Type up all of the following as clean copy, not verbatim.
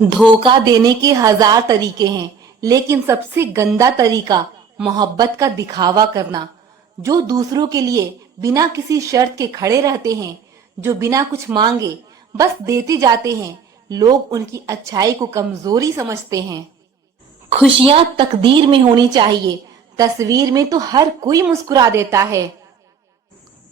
धोखा देने के हजार तरीके हैं, लेकिन सबसे गंदा तरीका मोहब्बत का दिखावा करना। जो दूसरों के लिए बिना किसी शर्त के खड़े रहते हैं, जो बिना कुछ मांगे बस देते जाते हैं, लोग उनकी अच्छाई को कमजोरी समझते हैं। खुशियां तकदीर में होनी चाहिए, तस्वीर में तो हर कोई मुस्कुरा देता है।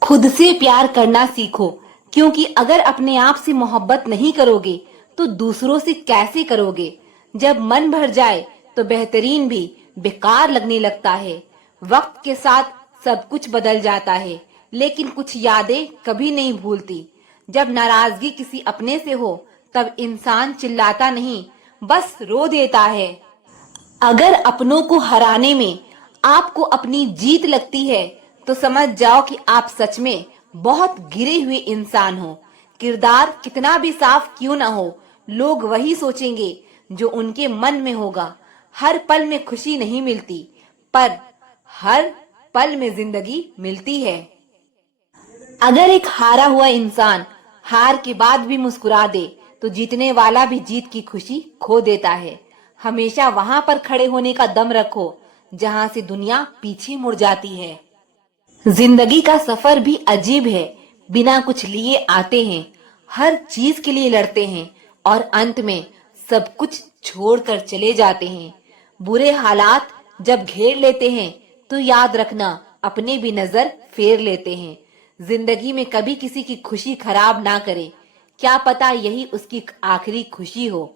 खुद से प्यार करना सीखो, क्योंकि अगर अपने आप से मोहब्बत नहीं करोगे तो दूसरों से कैसे करोगे। जब मन भर जाए तो बेहतरीन भी बेकार लगने लगता है। वक्त के साथ सब कुछ बदल जाता है, लेकिन कुछ यादें कभी नहीं भूलती। जब नाराजगी किसी अपने से हो तब इंसान चिल्लाता नहीं, बस रो देता है। अगर अपनों को हराने में आपको अपनी जीत लगती है तो समझ जाओ कि आप सच में बहुत गिरे हुए इंसान हो। किरदार कितना भी साफ क्यों ना हो, लोग वही सोचेंगे जो उनके मन में होगा। हर पल में खुशी नहीं मिलती, पर हर पल में जिंदगी मिलती है। अगर एक हारा हुआ इंसान हार के बाद भी मुस्कुरा दे तो जीतने वाला भी जीत की खुशी खो देता है। हमेशा वहां पर खड़े होने का दम रखो जहां से दुनिया पीछे मुड़ जाती है। जिंदगी का सफर भी अजीब है। बिना कुछ लिए आते हैं, हर चीज के लिए लड़ते हैं और अंत में सब कुछ छोड़कर चले जाते हैं। बुरे हालात जब घेर लेते हैं तो याद रखना अपने भी नजर फेर लेते हैं। जिंदगी में कभी किसी की खुशी खराब ना करे, क्या पता यही उसकी आखिरी खुशी हो।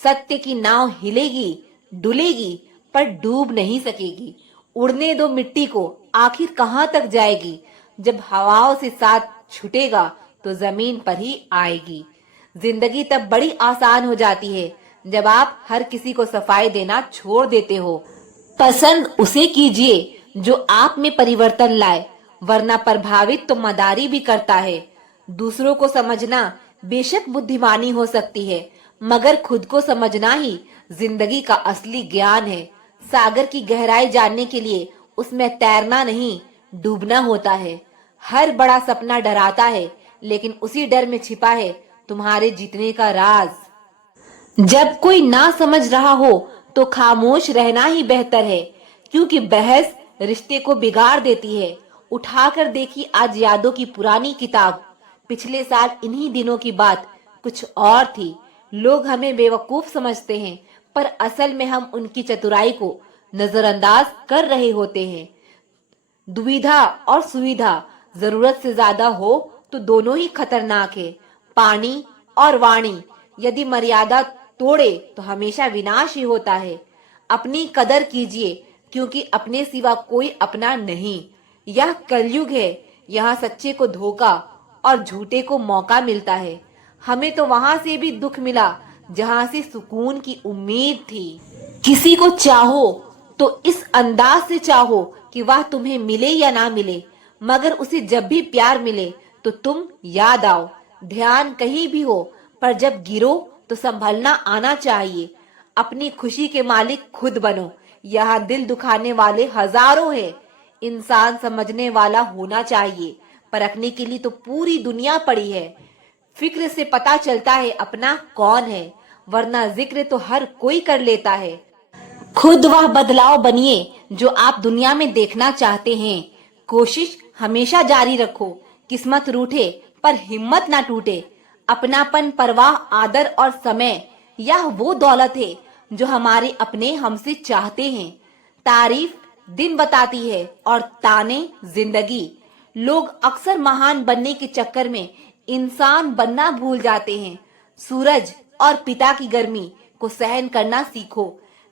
सत्य की नाव हिलेगी, डुलेगी, पर डूब नहीं सकेगी। उड़ने दो मिट्टी को, आखिर कहां तक जाएगी। जब हवाओं से साथ छूटेगा तो जमीन पर ही आएगी। जिंदगी तब बड़ी आसान हो जाती है जब आप हर किसी को सफाई देना छोड़ देते हो। पसंद उसे कीजिए जो आप में परिवर्तन लाए, वरना प्रभावित तो मदारी भी करता है। दूसरों को समझना बेशक बुद्धिमानी हो सकती है, मगर खुद को समझना ही जिंदगी का असली ज्ञान है। सागर की गहराई जानने के लिए उसमें तैरना नहीं, डूबना होता है। हर बड़ा सपना डराता है, लेकिन उसी डर में छिपा है तुम्हारे जीतने का राज। जब कोई ना समझ रहा हो तो खामोश रहना ही बेहतर है, क्योंकि बहस रिश्ते को बिगाड़ देती है। उठाकर देखी आज यादों की पुरानी किताब, पिछले साल इन्हीं दिनों की बात कुछ और थी। लोग हमें बेवकूफ समझते हैं, पर असल में हम उनकी चतुराई को नजरअंदाज कर रहे होते हैं। दुविधा और सुविधा जरूरत से ज्यादा हो तो दोनों ही खतरनाक है। पानी और वाणी यदि मर्यादा तोड़े तो हमेशा विनाश ही होता है। अपनी कदर कीजिए, क्योंकि अपने सिवा कोई अपना नहीं। यह कलयुग है, यहाँ सच्चे को धोखा और झूठे को मौका मिलता है। हमें तो वहां से भी दुख मिला जहां से सुकून की उम्मीद थी। किसी को चाहो तो इस अंदाज से चाहो कि वह तुम्हें मिले या ना मिले, मगर उसे जब भी प्यार मिले तो तुम याद आओ। ध्यान कहीं भी हो, पर जब गिरो तो संभलना आना चाहिए। अपनी खुशी के मालिक खुद बनो। यहाँ दिल दुखाने वाले हजारों हैं, इंसान समझने वाला होना चाहिए। परखने के लिए तो पूरी दुनिया पड़ी है। फिक्र से पता चलता है अपना कौन है, वरना जिक्र तो हर कोई कर लेता है। खुद वह बदलाव बनिए जो आप दुनिया में देखना चाहते हैं। कोशिश हमेशा जारी रखो। किस्मत रूठे पर हिम्मत ना टूटे। अपनापन, परवाह, आदर और समय, यह वो दौलत है जो हमारे अपने हमसे चाहते हैं। तारीफ दिन बताती है और ताने जिंदगी। लोग अक्सर महान बनने के चक्कर में इंसान बनना भूल जाते हैं। सूरज और पिता की गर्मी को सहन करना सीखो,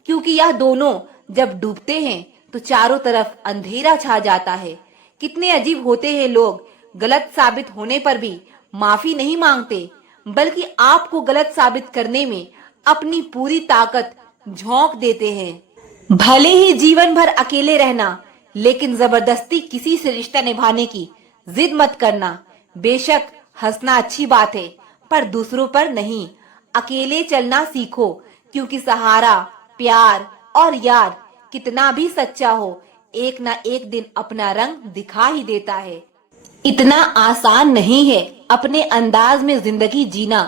क्योंकि यह दोनों जब डूबते हैं तो चारों तरफ अंधेरा छा जाता है। कितने अजीब होते हैं लोग, गलत साबित होने पर भी माफी नहीं मांगते, बल्कि आपको गलत साबित करने में अपनी पूरी ताकत झोंक देते हैं। भले ही जीवन भर अकेले रहना, लेकिन जबरदस्ती किसी से रिश्ता निभाने की जिद मत करना। बेशक हंसना अच्छी बात है, पर दूसरों पर नहीं। अकेले चलना सीखो, क्योंकि सहारा, प्यार और यार कितना भी सच्चा हो, एक ना एक दिन अपना रंग दिखा ही देता है। इतना आसान नहीं है अपने अंदाज में जिंदगी जीना।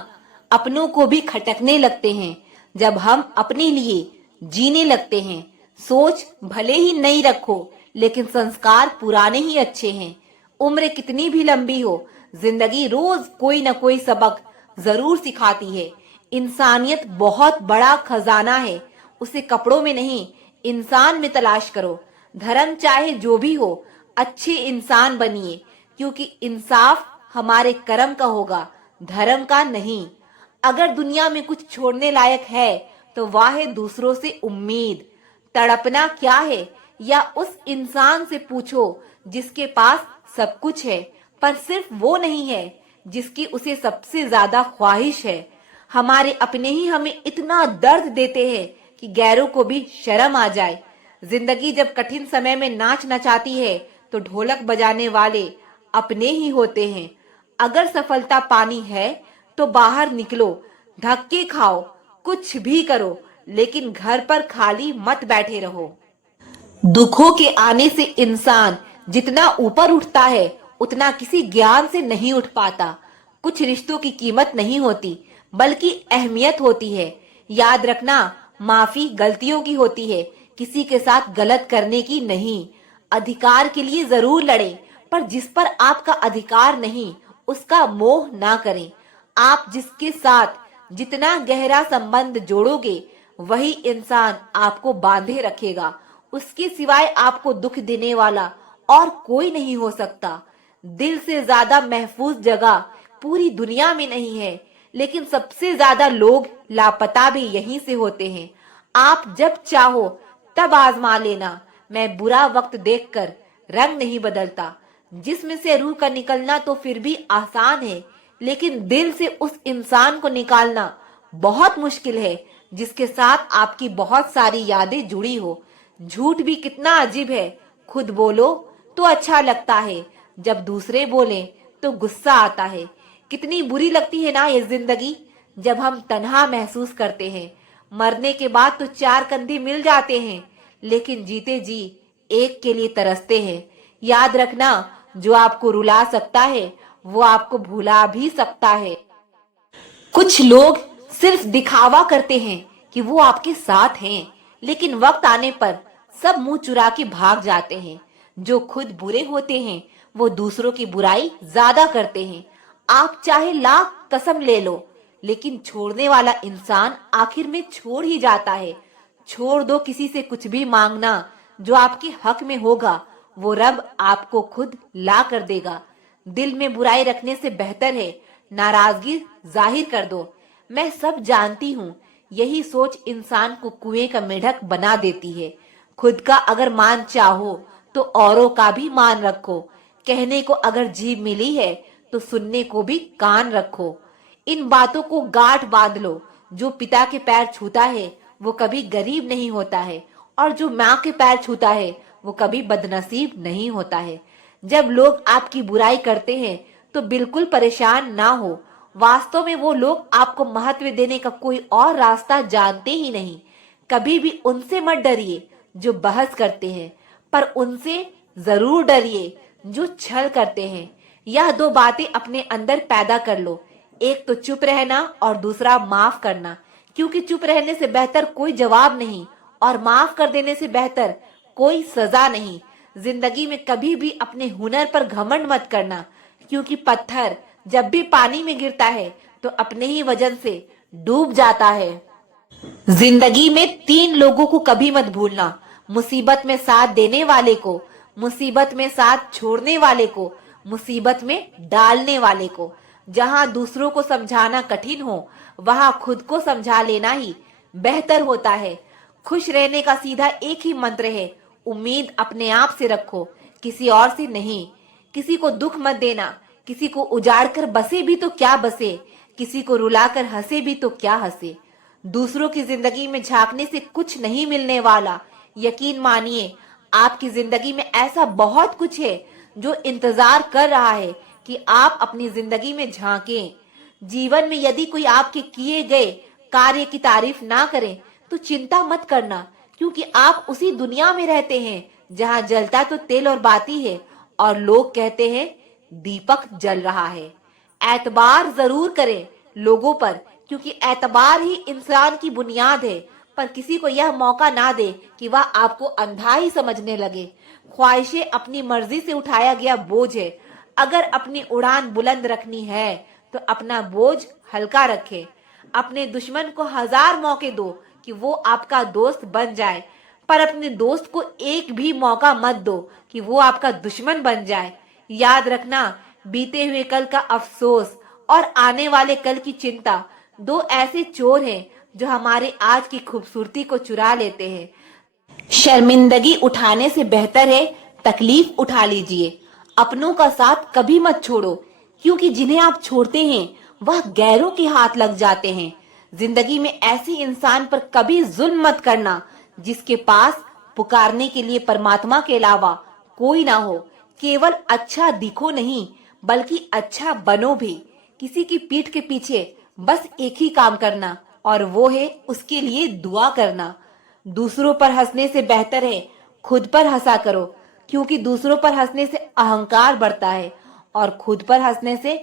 अपनों को भी खटकने लगते हैं जब हम अपने लिए जीने लगते हैं। सोच भले ही नई रखो, लेकिन संस्कार पुराने ही अच्छे हैं। उम्र कितनी भी लंबी हो, जिंदगी रोज कोई न कोई सबक जरूर सिखाती है। इंसानियत बहुत बड़ा खजाना है, उसे कपड़ों में नहीं इंसान में तलाश करो। धर्म चाहे जो भी हो, अच्छे इंसान बनिए, क्योंकि इंसाफ हमारे कर्म का होगा, धर्म का नहीं। अगर दुनिया में कुछ छोड़ने लायक है तो वह है दूसरों से उम्मीद। तड़पना क्या है, या उस इंसान से पूछो जिसके पास सब कुछ है पर सिर्फ वो नहीं है जिसकी उसे सबसे ज्यादा ख्वाहिश है। हमारे अपने ही हमें इतना दर्द देते हैं कि गैरों को भी शर्म आ जाए। जिंदगी जब कठिन समय में नाच नचाती है तो ढोलक बजाने वाले अपने ही होते हैं। अगर सफलता पानी है तो बाहर निकलो, धक्के खाओ, कुछ भी करो, लेकिन घर पर खाली मत बैठे रहो। दुखों के आने से इंसान जितना ऊपर उठता है उतना किसी ज्ञान से नहीं उठ पाता। कुछ रिश्तों की कीमत नहीं होती, बल्कि अहमियत होती है। याद रखना, माफी गलतियों की होती है, किसी के साथ गलत करने की नहीं। अधिकार के लिए जरूर लड़ें, पर जिस पर आपका अधिकार नहीं उसका मोह ना करें। आप जिसके साथ जितना गहरा संबंध जोड़ोगे वही इंसान आपको बांधे रखेगा। उसके सिवाय आपको दुख देने वाला और कोई नहीं हो सकता। दिल से ज्यादा महफूज जगह पूरी दुनिया में नहीं है, लेकिन सबसे ज्यादा लोग लापता भी यहीं से होते हैं। आप जब चाहो तब आजमा लेना। मैं बुरा वक्त देखकर रंग नहीं बदलता। जिस्म से रूह का निकलना तो फिर भी आसान है, लेकिन दिल से उस इंसान को निकालना बहुत मुश्किल है जिसके साथ आपकी बहुत सारी यादें जुड़ी हो। झूठ भी कितना अजीब है, खुद बोलो तो अच्छा लगता है, जब दूसरे बोले तो गुस्सा आता है। कितनी बुरी लगती है ना ये जिंदगी, जब हम तन्हा महसूस करते हैं। मरने के बाद तो चार कंधे मिल जाते हैं, लेकिन जीते जी एक के लिए तरसते हैं। याद रखना, जो आपको रुला सकता है वो आपको भुला भी सकता है। कुछ लोग सिर्फ दिखावा करते हैं कि वो आपके साथ हैं, लेकिन वक्त आने पर सब मुंह चुरा के भाग जाते हैं। जो खुद बुरे होते हैं वो दूसरों की बुराई ज्यादा करते हैं। आप चाहे लाख कसम ले लो, लेकिन छोड़ने वाला इंसान आखिर में छोड़ ही जाता है। छोड़ दो किसी से कुछ भी मांगना, जो आपके हक में होगा वो रब आपको खुद ला कर देगा। दिल में बुराई रखने से बेहतर है नाराजगी जाहिर कर दो। मैं सब जानती हूँ, यही सोच इंसान को कुएं का मेढक बना देती है। खुद का अगर मान चाहो तो औरों का भी मान रखो। कहने को अगर जीभ मिली है तो सुनने को भी कान रखो। इन बातों को गांठ बांध लो, जो पिता के पैर छूता है वो कभी गरीब नहीं होता है, और जो माँ के पैर छूता है वो कभी बदनसीब नहीं होता है। जब लोग आपकी बुराई करते हैं तो बिल्कुल परेशान ना हो। वास्तव में वो लोग आपको महत्व देने का कोई और रास्ता जानते ही नहीं। कभी भी उनसे मत डरिए जो बहस करते हैं, पर उनसे जरूर डरिए जो छल करते हैं। यह दो बातें अपने अंदर पैदा कर लो, एक तो चुप रहना और दूसरा माफ करना, क्योंकि चुप रहने से बेहतर कोई जवाब नहीं और माफ कर देने से बेहतर कोई सजा नहीं। जिंदगी में कभी भी अपने हुनर पर घमंड मत करना, क्योंकि पत्थर जब भी पानी में गिरता है तो अपने ही वजन से डूब जाता है। जिंदगी में तीन लोगों को कभी मत भूलना, मुसीबत में साथ देने वाले को, मुसीबत में साथ छोड़ने वाले को, मुसीबत में डालने वाले को। जहां दूसरों को समझाना कठिन हो वहां खुद को समझा लेना ही बेहतर होता है। खुश रहने का सीधा एक ही मंत्र है, उम्मीद अपने आप से रखो, किसी और से नहीं। किसी को दुख मत देना, किसी को उजाड़ कर बसे भी तो क्या बसे, किसी को रुलाकर हंसे भी तो क्या हंसे। दूसरों की जिंदगी में झांकने से कुछ नहीं मिलने वाला। यकीन मानिए, आपकी जिंदगी में ऐसा बहुत कुछ है जो इंतजार कर रहा है कि आप अपनी जिंदगी में झांकें। जीवन में यदि कोई आपके किए गए कार्य की तारीफ ना करे तो चिंता मत करना, क्योंकि आप उसी दुनिया में रहते हैं जहां जलता तो तेल और बाती है और लोग कहते हैं दीपक जल रहा है। एतबार जरूर करें लोगों पर क्योंकि एतबार ही इंसान की बुनियाद है। पर किसी को यह मौका ना दे कि वह आपको अंधा ही समझने लगे। ख्वाहिशें अपनी मर्जी से उठाया गया बोझ है। अगर अपनी उड़ान बुलंद रखनी है तो अपना बोझ हल्का रखे। अपने दुश्मन को 1000 मौके दो कि वो आपका दोस्त बन जाए, पर अपने दोस्त को एक भी मौका मत दो कि वो आपका दुश्मन बन जाए। याद रखना, बीते हुए कल का अफसोस और आने वाले कल की चिंता दो ऐसे चोर हैं जो हमारे आज की खूबसूरती को चुरा लेते हैं। शर्मिंदगी उठाने से बेहतर है तकलीफ उठा लीजिए। अपनों का साथ कभी मत छोड़ो, क्योंकि जिन्हें आप छोड़ते हैं वह गैरों के हाथ लग जाते हैं। जिंदगी में ऐसे इंसान पर कभी जुल्म मत करना जिसके पास पुकारने के लिए परमात्मा के अलावा कोई ना हो। केवल अच्छा दिखो नहीं, बल्कि अच्छा बनो भी। किसी की पीठ के पीछे बस एक ही काम करना, और वो है उसके लिए दुआ करना। दूसरों पर हंसने से बेहतर है खुद पर हंसा करो, क्योंकि दूसरों पर हंसने से अहंकार बढ़ता है और खुद पर हंसने से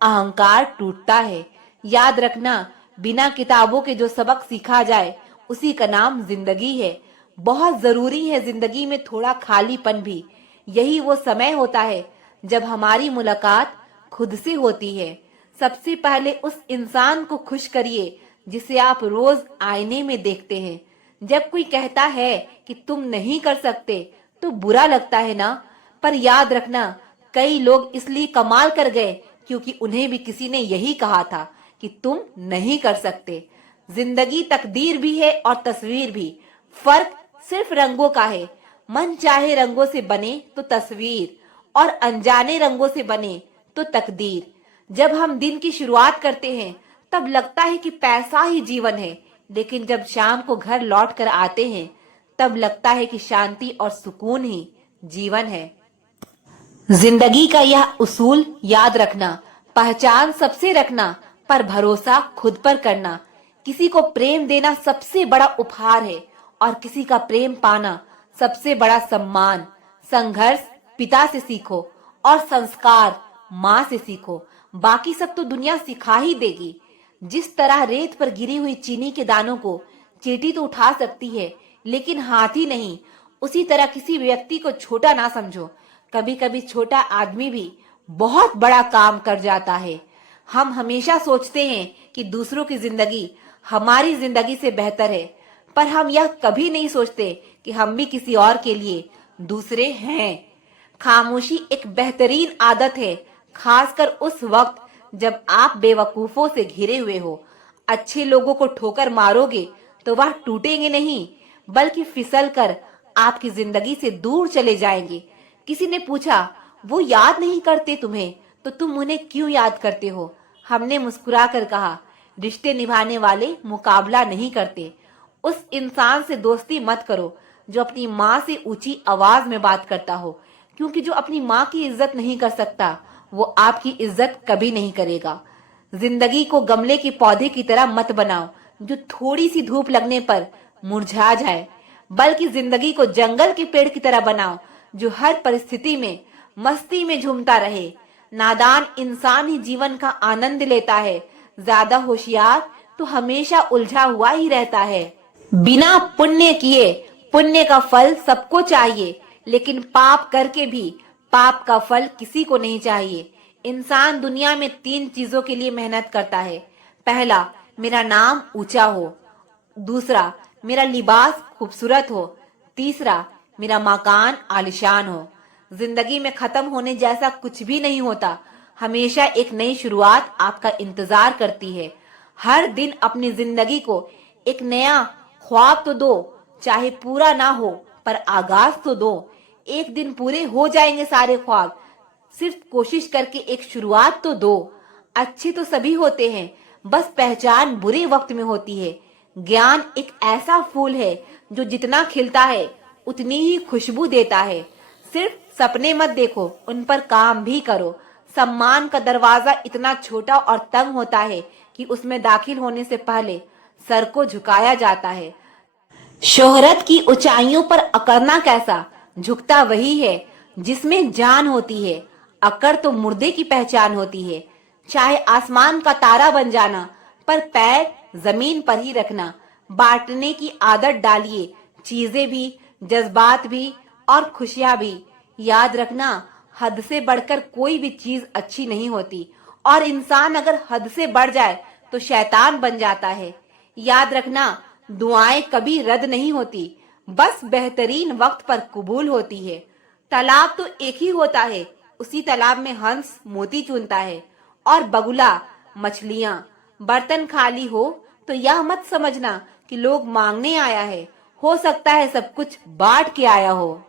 अहंकार टूटता है। याद रखना, बिना किताबों के जो सबक सीखा जाए उसी का नाम जिंदगी है। बहुत जरूरी है जिंदगी में थोड़ा खालीपन भी। यही वो समय होता है जब हमारी मुलाकात खुद से होती है। सबसे पहले उस इंसान को खुश करिए जिसे आप रोज आईने में देखते हैं। जब कोई कहता है कि तुम नहीं कर सकते तो बुरा लगता है ना, पर याद रखना, कई लोग इसलिए कमाल कर गए क्योंकि उन्हें भी किसी ने यही कहा था कि तुम नहीं कर सकते। जिंदगी तकदीर भी है और तस्वीर भी। फर्क सिर्फ रंगों का है। मन चाहे रंगों से बने तो तस्वीर, और अनजाने रंगों से बने तो तकदीर। जब हम दिन की शुरुआत करते हैं तब लगता है कि पैसा ही जीवन है, लेकिन जब शाम को घर लौट कर आते हैं तब लगता है कि शांति और सुकून ही जीवन है। जिंदगी का यह उसूल याद रखना, पहचान सबसे रखना पर भरोसा खुद पर करना। किसी को प्रेम देना सबसे बड़ा उपहार है और किसी का प्रेम पाना सबसे बड़ा सम्मान। संघर्ष पिता से सीखो और संस्कार माँ से सीखो। बाकी सब तो दुनिया सिखा ही देगी। जिस तरह रेत पर गिरी हुई चीनी के दानों को चींटी तो उठा सकती है, लेकिन हाथ ही नहीं, उसी तरह किसी व्यक्ति को छोटा ना समझो। कभी कभी छोटा आदमी भी बहुत बड़ा काम कर जाता है। हम हमेशा सोचते हैं कि दूसरों की जिंदगी हमारी जिंदगी से बेहतर है, पर हम यह कभी नहीं सोचते कि हम भी किसी और के लिए दूसरे हैं। खामोशी एक बेहतरीन आदत है, खासकर उस वक्त जब आप बेवकूफों से घिरे हुए हो। अच्छे लोगों को ठोकर मारोगे तो वह टूटेंगे नहीं, बल्कि फिसल कर आपकी जिंदगी से दूर चले जाएंगे। किसी ने पूछा, वो याद नहीं करते तुम्हें तो तुम उन्हें क्यों याद करते हो? हमने मुस्कुराकर कहा, रिश्ते निभाने वाले मुकाबला नहीं करते। उस इंसान से दोस्ती मत करो जो अपनी माँ से ऊंची आवाज में बात करता हो, क्योंकि जो अपनी माँ की इज्जत नहीं कर सकता वो आपकी इज्जत कभी नहीं करेगा। जिंदगी को गमले के पौधे की तरह मत बनाओ जो थोड़ी सी धूप लगने पर मुरझा जाए, बल्कि जिंदगी को जंगल के पेड़ की तरह बनाओ जो हर परिस्थिति में मस्ती में झूमता रहे। नादान इंसान ही जीवन का आनंद लेता है, ज्यादा होशियार तो हमेशा उलझा हुआ ही रहता है। बिना पुण्य किए पुण्य का फल सबको चाहिए, लेकिन पाप करके भी पाप का फल किसी को नहीं चाहिए। इंसान दुनिया में 3 चीजों के लिए मेहनत करता है। पहला, मेरा नाम ऊंचा हो। दूसरा, मेरा लिबास खूबसूरत हो। तीसरा, मेरा मकान आलिशान हो। जिंदगी में खत्म होने जैसा कुछ भी नहीं होता। हमेशा एक नई शुरुआत आपका इंतजार करती है। हर दिन अपनी जिंदगी को एक नया ख्वाब तो दो, चाहे पूरा ना हो पर आगाज तो दो। एक दिन पूरे हो जाएंगे सारे ख्वाब, सिर्फ कोशिश करके एक शुरुआत तो दो। अच्छे तो सभी होते हैं, बस पहचान बुरे वक्त में होती है। ज्ञान एक ऐसा फूल है जो जितना खिलता है उतनी ही खुशबू देता है। सिर्फ सपने मत देखो, उन पर काम भी करो। सम्मान का दरवाजा इतना छोटा और तंग होता है कि उसमें दाखिल होने से पहले सर को झुकाया जाता है। शोहरत की ऊंचाइयों पर अकड़ना कैसा? झुकता वही है जिसमें जान होती है। अकड़ तो मुर्दे की पहचान होती है। चाहे आसमान का तारा बन जाना, पर पैर जमीन पर ही रखना। बांटने की आदत डालिए, चीजें भी, जज्बात भी और खुशियां भी। याद रखना, हद से बढ़कर कोई भी चीज अच्छी नहीं होती, और इंसान अगर हद से बढ़ जाए तो शैतान बन जाता है। याद रखना, दुआएं कभी रद्द नहीं होती, बस बेहतरीन वक्त पर कबूल होती है। तालाब तो एक ही होता है, उसी तालाब में हंस मोती चुनता है और बगुला मछलियां। बर्तन खाली हो तो यह मत समझना कि लोग मांगने आया है, हो सकता है सब कुछ बांट के आया हो।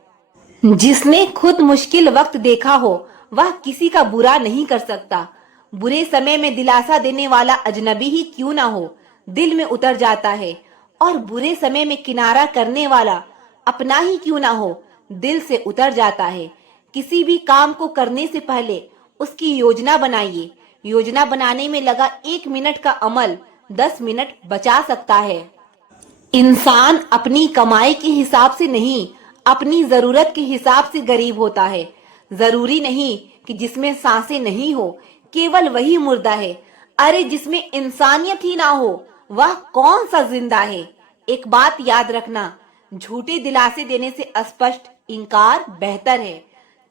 जिसने खुद मुश्किल वक्त देखा हो वह किसी का बुरा नहीं कर सकता। बुरे समय में दिलासा देने वाला अजनबी ही क्यों ना हो, दिल में उतर जाता है, और बुरे समय में किनारा करने वाला अपना ही क्यों ना हो, दिल से उतर जाता है। किसी भी काम को करने से पहले उसकी योजना बनाइए। योजना बनाने में लगा 1 मिनट का अमल 10 मिनट बचा सकता है। इंसान अपनी कमाई के हिसाब से नहीं, अपनी जरूरत के हिसाब से गरीब होता है। जरूरी नहीं कि जिसमें सांसें नहीं हो केवल वही मुर्दा है। अरे जिसमें इंसानियत ही ना हो वह कौन सा जिंदा है। एक बात याद रखना, झूठे दिलासे देने से स्पष्ट इनकार बेहतर है।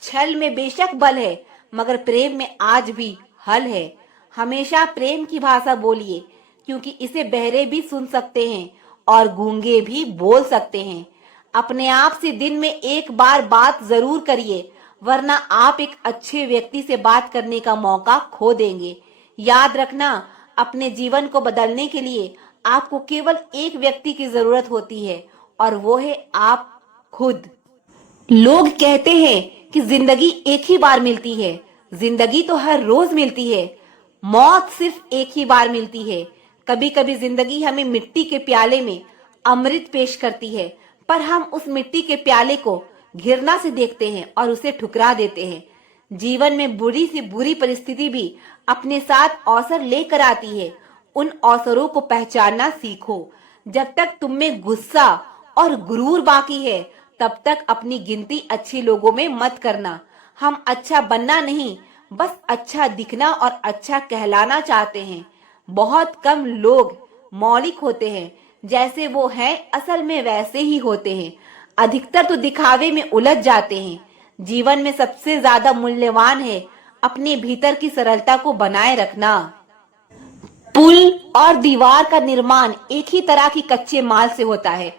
छल में बेशक बल है, मगर प्रेम में आज भी हल है। हमेशा प्रेम की भाषा बोलिए, क्योंकि इसे बहरे भी सुन सकते हैं और गूंगे भी बोल सकते हैं। अपने आप से दिन में एक बार बात जरूर करिए, वरना आप एक अच्छे व्यक्ति से बात करने का मौका खो देंगे। याद रखना, अपने जीवन को बदलने के लिए आपको केवल एक व्यक्ति की जरूरत होती है, और वो है आप खुद। लोग कहते हैं कि जिंदगी एक ही बार मिलती है। जिंदगी तो हर रोज मिलती है, मौत सिर्फ एक ही बार मिलती है। कभी कभी जिंदगी हमें मिट्टी के प्याले में अमृत पेश करती है, पर हम उस मिट्टी के प्याले को घृणा से देखते हैं और उसे ठुकरा देते हैं। जीवन में बुरी से बुरी परिस्थिति भी अपने साथ अवसर लेकर आती है। उन अवसरों को पहचानना सीखो। जब तक तुम में गुस्सा और गुरूर बाकी है, तब तक अपनी गिनती अच्छे लोगों में मत करना। हम अच्छा बनना नहीं, बस अच्छा दिखना और अच्छा कहलाना चाहते हैं। बहुत कम लोग मौलिक होते हैं, जैसे वो हैं असल में वैसे ही होते हैं। अधिकतर तो दिखावे में उलझ जाते हैं। जीवन में सबसे ज्यादा मूल्यवान है अपने भीतर की सरलता को बनाए रखना। पुल और दीवार का निर्माण एक ही तरह की कच्चे माल से होता है।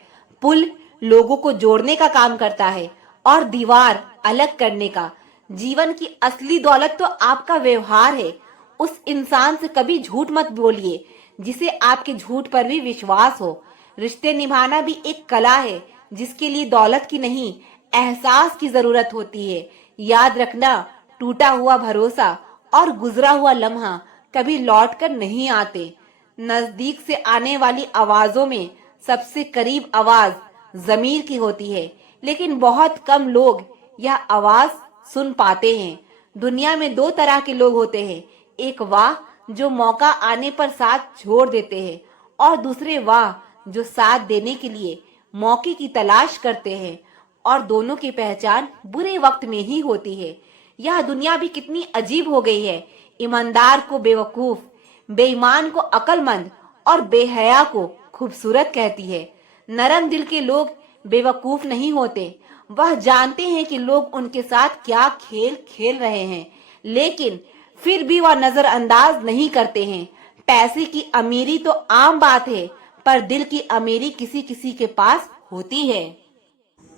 पुल लोगों को जोड़ने का काम करता है और दीवार अलग करने का। जीवन की असली दौलत तो आपका व्यवहार है। उस इंसान से कभी झूठ मत बोलिए जिसे आपके झूठ पर भी विश्वास हो। रिश्ते निभाना भी एक कला है, जिसके लिए दौलत की नहीं, एहसास की जरूरत होती है। याद रखना, टूटा हुआ भरोसा और गुजरा हुआ लम्हा कभी लौट कर नहीं आते। नजदीक से आने वाली आवाजों में सबसे करीब आवाज जमीर की होती है, लेकिन बहुत कम लोग यह आवाज सुन पाते हैं। दुनिया में दो तरह के लोग होते हैं, एक वाह जो मौका आने पर साथ छोड़ देते हैं, और दूसरे वाह जो साथ देने के लिए मौके की तलाश करते हैं। और दोनों की पहचान बुरे वक्त में ही होती है। यह दुनिया भी कितनी अजीब हो गई है। ईमानदार को बेवकूफ, बेईमान को अक्लमंद और बेहया को खूबसूरत कहती है। नरम दिल के लोग बेवकूफ नहीं होते, वह जानते हैं कि लोग उनके साथ क्या खेल खेल रहे हैं, लेकिन फिर भी वह नजरअंदाज नहीं करते हैं। पैसे की अमीरी तो आम बात है, पर दिल की अमीरी किसी किसी के पास होती है।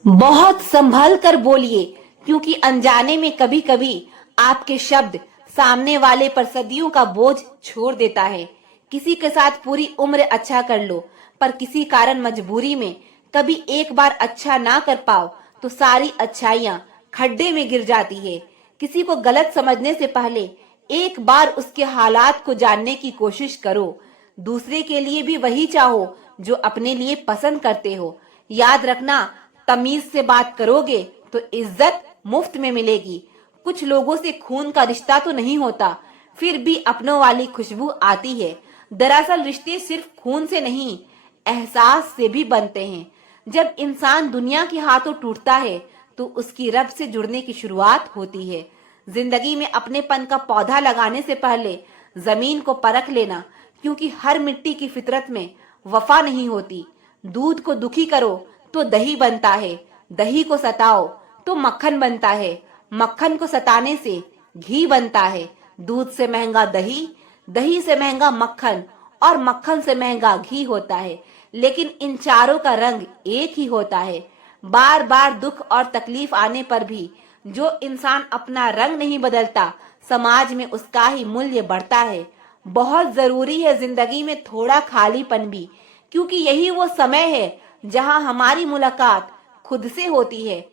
बहुत संभल कर बोलिए, क्योंकि अनजाने में कभी कभी आपके शब्द सामने वाले पर सदियों का बोझ छोड़ देता है। किसी के साथ पूरी उम्र अच्छा कर लो, पर किसी कारण मजबूरी में कभी एक बार अच्छा ना कर पाओ तो सारी अच्छाइयां खड्डे में गिर जाती है। किसी को गलत समझने से पहले एक बार उसके हालात को जानने की कोशिश करो। दूसरे के लिए भी वही चाहो जो अपने लिए पसंद करते हो। याद रखना, तमीज से बात करोगे तो इज्जत मुफ्त में मिलेगी। कुछ लोगों से खून का रिश्ता तो नहीं होता, फिर भी अपनों वाली खुशबू आती है। दरअसल रिश्ते सिर्फ खून से नहीं, एहसास से भी बनते हैं। जब इंसान दुनिया के हाथों टूटता है तो उसकी रब से जुड़ने की शुरुआत होती है। जिंदगी में अपनेपन का पौधा लगाने से पहले जमीन को परख लेना, क्योंकि हर मिट्टी की फितरत में वफा नहीं होती। दूध को दुखी करो तो दही बनता है, दही को सताओ तो मक्खन बनता है, मक्खन को सताने से घी बनता है। दूध से महंगा दही, दही से महंगा मक्खन और मक्खन से महंगा घी होता है, लेकिन इन चारों का रंग एक ही होता है। बार बार दुख और तकलीफ आने पर भी जो इंसान अपना रंग नहीं बदलता, समाज में उसका ही मूल्य बढ़ता है। बहुत जरूरी है जिंदगी में थोड़ा खालीपन भी, क्योंकि यही वो समय है जहां हमारी मुलाकात खुद से होती है।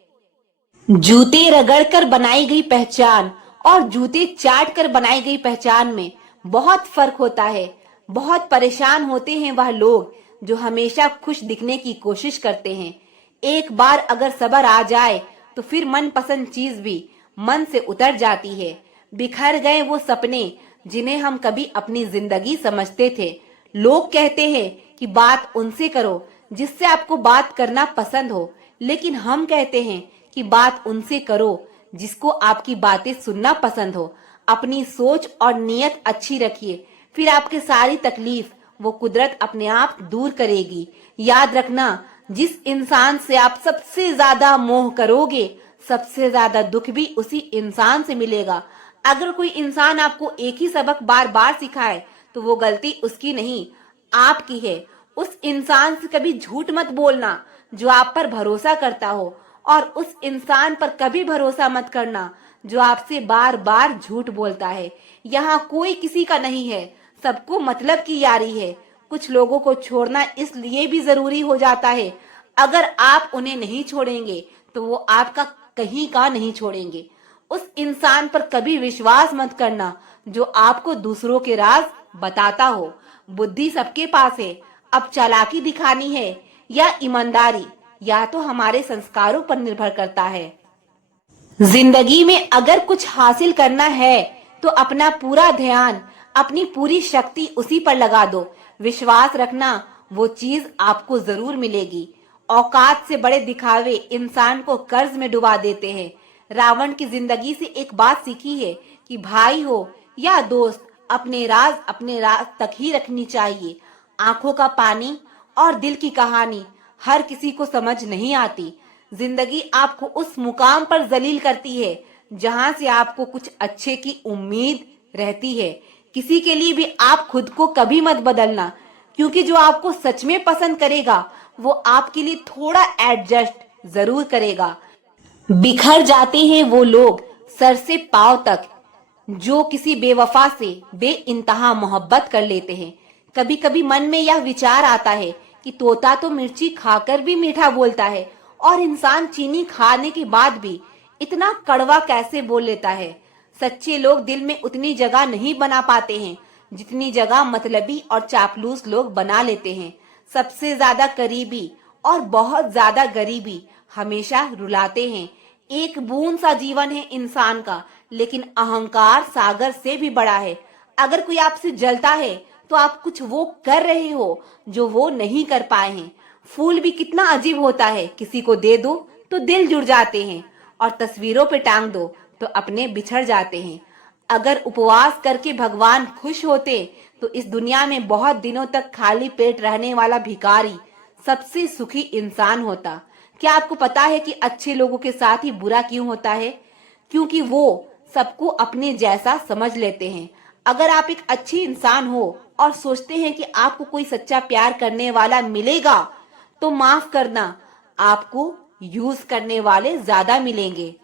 जूते रगड़कर बनाई गई पहचान और जूते चाट कर बनाई गई पहचान में बहुत फर्क होता है। बहुत परेशान होते हैं वह लोग जो हमेशा खुश दिखने की कोशिश करते हैं। एक बार अगर सब्र आ जाए तो फिर मनपसंद चीज भी मन से उतर जाती है। बिखर गए वो सपने जिन्हें हम कभी अपनी जिंदगी समझते थे। लोग कहते हैं कि बात उनसे करो जिससे आपको बात करना पसंद हो, लेकिन हम कहते हैं कि बात उनसे करो जिसको आपकी बातें सुनना पसंद हो। अपनी सोच और नीयत अच्छी रखिए, फिर आपकी सारी तकलीफ वो कुदरत अपने आप दूर करेगी। याद रखना, जिस इंसान से आप सबसे ज्यादा मोह करोगे, सबसे ज्यादा दुख भी उसी इंसान से मिलेगा। अगर कोई इंसान आपको एक ही सबक बार बार सिखाए तो वो गलती उसकी नहीं, आपकी है। उस इंसान से कभी झूठ मत बोलना जो आप पर भरोसा करता हो, और उस इंसान पर कभी भरोसा मत करना जो आपसे बार बार झूठ बोलता है। यहाँ कोई किसी का नहीं है, सबको मतलब की यारी है। कुछ लोगों को छोड़ना इसलिए भी जरूरी हो जाता है, अगर आप उन्हें नहीं छोड़ेंगे तो वो आपका कहीं का नहीं छोड़ेंगे। उस इंसान पर कभी विश्वास मत करना जो आपको दूसरों के राज बताता हो। बुद्धि सबके पास है, अब चालाकी दिखानी है या ईमानदारी, या तो हमारे संस्कारों पर निर्भर करता है। जिंदगी में अगर कुछ हासिल करना है तो अपना पूरा ध्यान, अपनी पूरी शक्ति उसी पर लगा दो। विश्वास रखना, वो चीज आपको जरूर मिलेगी। औकात से बड़े दिखावे इंसान को कर्ज में डुबा देते हैं। रावण की जिंदगी से एक बात सीखी है कि भाई हो या दोस्त, अपने राज तक ही रखनी चाहिए। आंखों का पानी और दिल की कहानी हर किसी को समझ नहीं आती। जिंदगी आपको उस मुकाम पर जलील करती है जहां से आपको कुछ अच्छे की उम्मीद रहती है। किसी के लिए भी आप खुद को कभी मत बदलना, क्योंकि जो आपको सच में पसंद करेगा वो आपके लिए थोड़ा एडजस्ट जरूर करेगा। बिखर जाते हैं वो लोग सर से पांव तक जो किसी बेवफा से बेइंतहा मोहब्बत कर लेते हैं। कभी कभी मन में यह विचार आता है कि तोता तो मिर्ची खाकर भी मीठा बोलता है, और इंसान चीनी खाने के बाद भी इतना कड़वा कैसे बोल लेता है। सच्चे लोग दिल में उतनी जगह नहीं बना पाते हैं जितनी जगह मतलबी और चापलूस लोग बना लेते हैं। सबसे ज्यादा करीबी और बहुत ज्यादा गरीबी हमेशा रुलाते हैं। एक बूंद सा जीवन है इंसान का, लेकिन अहंकार सागर से भी बड़ा है। अगर कोई आपसे जलता है तो आप कुछ वो कर रहे हो जो वो नहीं कर पाए हैं। फूल भी कितना अजीब होता है, किसी को दे दो तो दिल जुड़ जाते हैं, और तस्वीरों पे टांग दो तो अपने बिछड़ जाते हैं। अगर उपवास करके भगवान खुश होते तो इस दुनिया में बहुत दिनों तक खाली पेट रहने वाला भिखारी सबसे सुखी इंसान होता। क्या आपको पता है कि अच्छे लोगों के साथ ही बुरा क्यों होता है? क्योंकि वो सबको अपने जैसा समझ लेते हैं। अगर आप एक अच्छी इंसान हो और सोचते हैं कि आपको कोई सच्चा प्यार करने वाला मिलेगा, तो माफ करना, आपको यूज करने वाले ज्यादा मिलेंगे।